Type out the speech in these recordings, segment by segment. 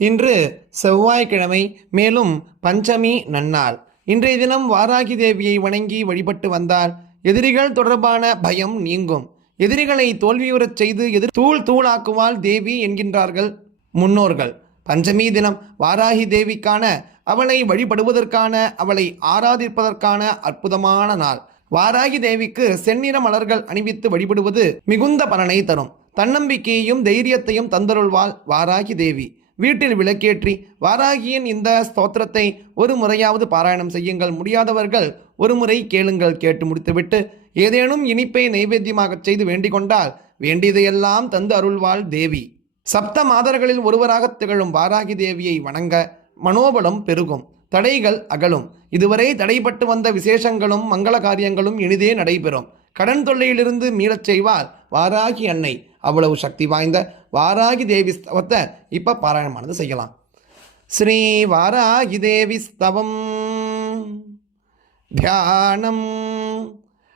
இன்று செவ்வாய்க்கிழமை மேலும் பஞ்சமி நன்னாள். இன்றைய தினம் வாராகி தேவியை வணங்கி வழிபட்டு வந்தால் எதிரிகள் தொடர்பான பயம் நீங்கும். எதிரிகளை தோல்வியுறச் செய்து எதிர் தூள் தூளாக்குவாள் தேவி என்கின்றார்கள் முன்னோர்கள். பஞ்சமி தினம் வாராகி தேவிக்கான அவளை வழிபடுவதற்கான அவளை ஆராதிப்பதற்கான அற்புதமான நாள். வாராகி தேவிக்கு செந்நிற மலர்கள் அணிவித்து வழிபடுவது மிகுந்த பலனை தரும். தன்னம்பிக்கையையும் தைரியத்தையும் தந்தருள்வாள் வாராகி தேவி. வீட்டில் விளக்கேற்றி வாராகியின் இந்த ஸ்தோத்திரத்தை ஒரு முறையாவது பாராயணம் செய்யுங்கள். முடியாதவர்கள் ஒரு முறை கேளுங்கள் கேட்டு முடித்துவிட்டு ஏதேனும் இனிப்பை நைவேத்தியமாகச் செய்து வேண்டிக் கொண்டால் வேண்டியதையெல்லாம் தந்து அருள்வாள் தேவி. சப்த மாதர்களில் ஒருவராக திகழும் வாராகி தேவியை வணங்க மனோபலம் பெருகும். தடைகள் அகலும். இதுவரை தடைப்பட்டு வந்த விசேஷங்களும் மங்கள காரியங்களும் இனிதே நடைபெறும். கடன் தொல்லையிலிருந்து மீளச் செய்வார் வாராகி அன்னை. அவ்வளவு சக்தி வாய்ந்த வாராகி தேவி ஸ்தவத்தை இப்போ பாராயணமானது செய்யலாம். ஸ்ரீ வாராகி தேவி ஸ்தவம் தியானம்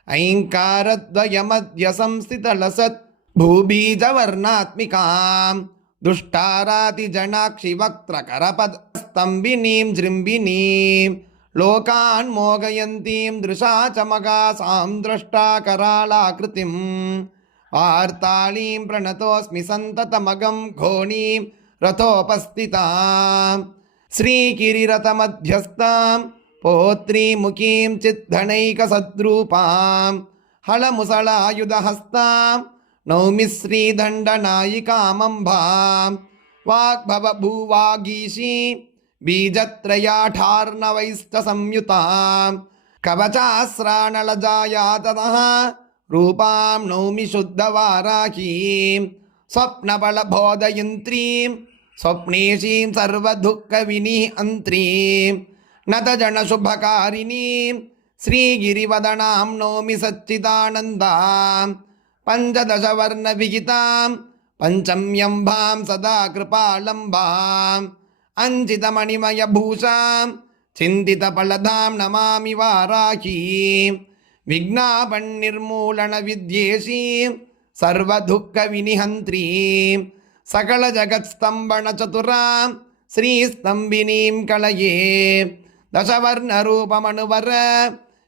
ஐங்காரத்வயமத்ய சம்ஸ்திதலசத் பூபீஜவர்ணாத்மிகாம் துஷ்டாராதிஜனாட்சி வக்ரகரபதஸ்தம்பினீம் ஜிம்பினீம் லோகான் மோகயந்தீம் திருஷா சமகாசாம் திரஷ்டா கராளாகிருதிம் वार्तालीं प्रणतोऽस्मि सन्ततमगं घोणीं रथोपस्थितां श्रीकिरीरथमध्यस्थां पौत्रीमुखीं चिद्धनैकसद्रूपां हलमुसलायुधहस्तां नौमि श्रीदण्डनायिकामम्भां वाग्भवभूवागीशीं बीजत्रयाठार्णवैस्तसंयुतां कवचास्राणलजाया ततः रूपां नौमि शुद्धवाराकीं स्वप्नबलबोधयन्त्रीं स्वप्नेशीं सर्वदुःखविनिहन्त्रीं नतजनशुभकारिणीं श्रीगिरिवदनां नौमि सच्चिदानन्दां पञ्चदशवर्णविहितां पञ्चम्यम्भां सदा कृपालम्बाम् अञ्चितमणिमयभूषां चिन्तितफलदां नमामि விக்னாபன் நிர்மூலன வித்யேசி சர்வதுக்க வினிஹந்திரீ சகல ஜகத்ஸ்தம்பண சதுராம் ஸ்ரீஸ்தம்பினீம் கலையே தசவர்ண ரூபமனுவர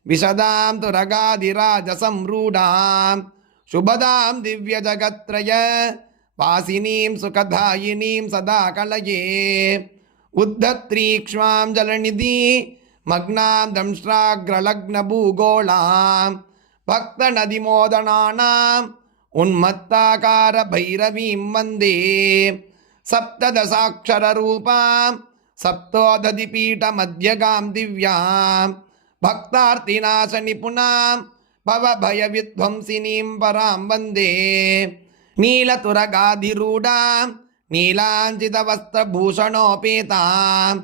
விஷதாம் துரகாதிராஜசம் ரூடாம் சுபதாம் திவ்ய ஜகத்ரய வாசினீம் சுகதாயினீம் சதா கலையே உத்தத்ரீக்ஷ்வாம் ஜலநிதி மக்னாந்தம்ஸ்ராகிரலக்னபூகோளாம் பக்த நதிமோதனானாம் உன்மத்தாகார பைரவீம் வந்தே. சப்ததசாட்சரூபாம் சப்தோததிபீட்டமத்யகாம் திவ்யாம் பக்தார்த்திநாச நிபுணாம் பவபயவித்வம்சினீம் பராம் வந்தே. நீலதுரகாதிரூடாம் நீலாஞ்சிதவஸ்திரபூஷணோபேதாம்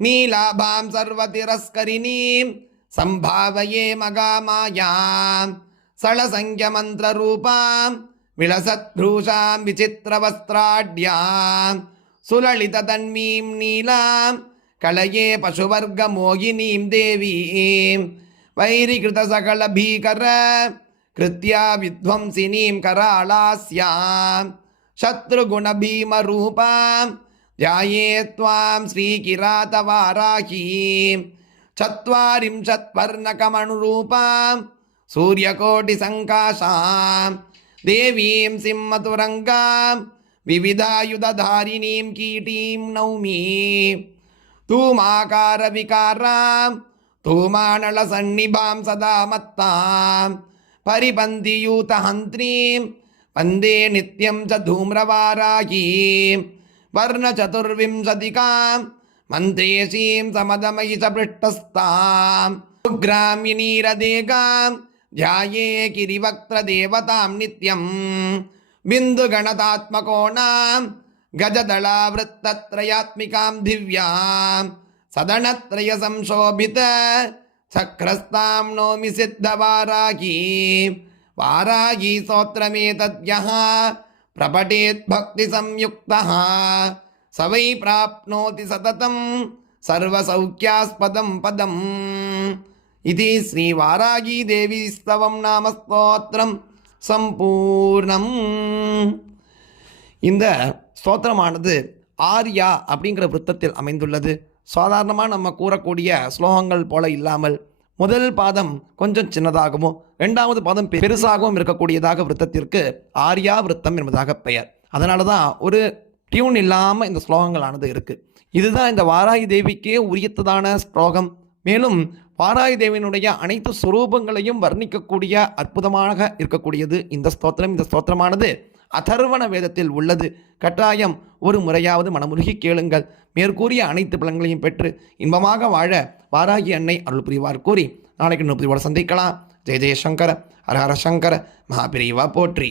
நீலாபாம் சர்வதிரஸ்கரிணீம் சம்பாவையே மகாமாயாம் சளசங்க மந்திர ரூபாம் விலசத்ரூஷாம் விசித்திர வஸ்திராட்யாம் சுலளித தன்மீம் நீலாம் கலையே பசுவர்க்க மோகினீம் தேவீம் வைரிகிருத சகல பீகர கிருத்யா வித்வம்சினீம் கராளாஸ்யாம் சத்ருகுண பீமரூபாம் ध्याये त्वां श्रीकिरातवाराहीं चत्वारिंशत्वर्णकमनुरूपां सूर्यकोटिसङ्काशां देवीं सिंहतुरङ्गां विविधायुधधारिणीं कीटीं नौमि धूमाकारविकारां धूमानलसन्निभां सदा मत्तां परिपन्थियूतहन्त्रीं वन्दे नित्यं च धूम्रवाराहीं वर्णचतुर्विंशतिकां मन्त्रेशीं समदमयि च पृष्ठस्तां उग्रामिनीरदेगां ध्याये गिरिवक्त्रदेवतां नित्यं बिन्दुगणतात्मकोणां गजदलावृत्तत्रयात्मिकां दिव्यां सदनत्रयसंशोभित चक्रस्तां नौमि सिद्धवारागी वारागी பிரபடேத் பக்தி சம்யுக்தா சவை பிராப்னோதி சததம் சர்வசௌக்கியாஸ்பதம் பதம் இது ஸ்ரீ வாராகி தேவி ஸ்தவம் நாம ஸ்தோத்திரம் சம்பூர்ணம் இந்த ஸ்தோத்திரமானது ஆர்யா அப்படிங்கிற விருத்தத்தில் அமைந்துள்ளது. சாதாரணமாக நம்ம கூறக்கூடிய ஸ்லோகங்கள் போல இல்லாமல் முதல் பாதம் கொஞ்சம் சின்னதாகவும் ரெண்டாவது பாதம் பெ- பெருசாகவும் இருக்கக்கூடியதாக விருத்தத்திற்கு ஆர்யா விருத்தம் என்பதாக பெயர். அதனால தான் ஒரு டியூன் இல்லாமல் இந்த ஸ்லோகங்களானது இருக்குது இதுதான் இந்த வாராகி தேவிக்கே உரியத்ததான ஸ்லோகம். மேலும் வாராகி தேவியினுடைய அனைத்து சுரூபங்களையும் வர்ணிக்கக்கூடிய அற்புதமாக இருக்கக்கூடியது இந்த ஸ்தோத்திரம். இந்த ஸ்தோத்திரமானது அதர்வண வேதத்தில் உள்ளது. கட்டாயம் ஒரு முறையாவது மனமுருகி கேளுங்கள். மேற்கூறிய அனைத்து பலன்களையும் பெற்று இன்பமாக வாழ வாராகி அன்னை அருள் புரிவார் கூறி நாளைக்கு இன்னொரு புரிவோட சந்திக்கலாம். ஜெய ஜெயசங்கர ஹரஹர சங்கர மகாபிரிவா போற்றி.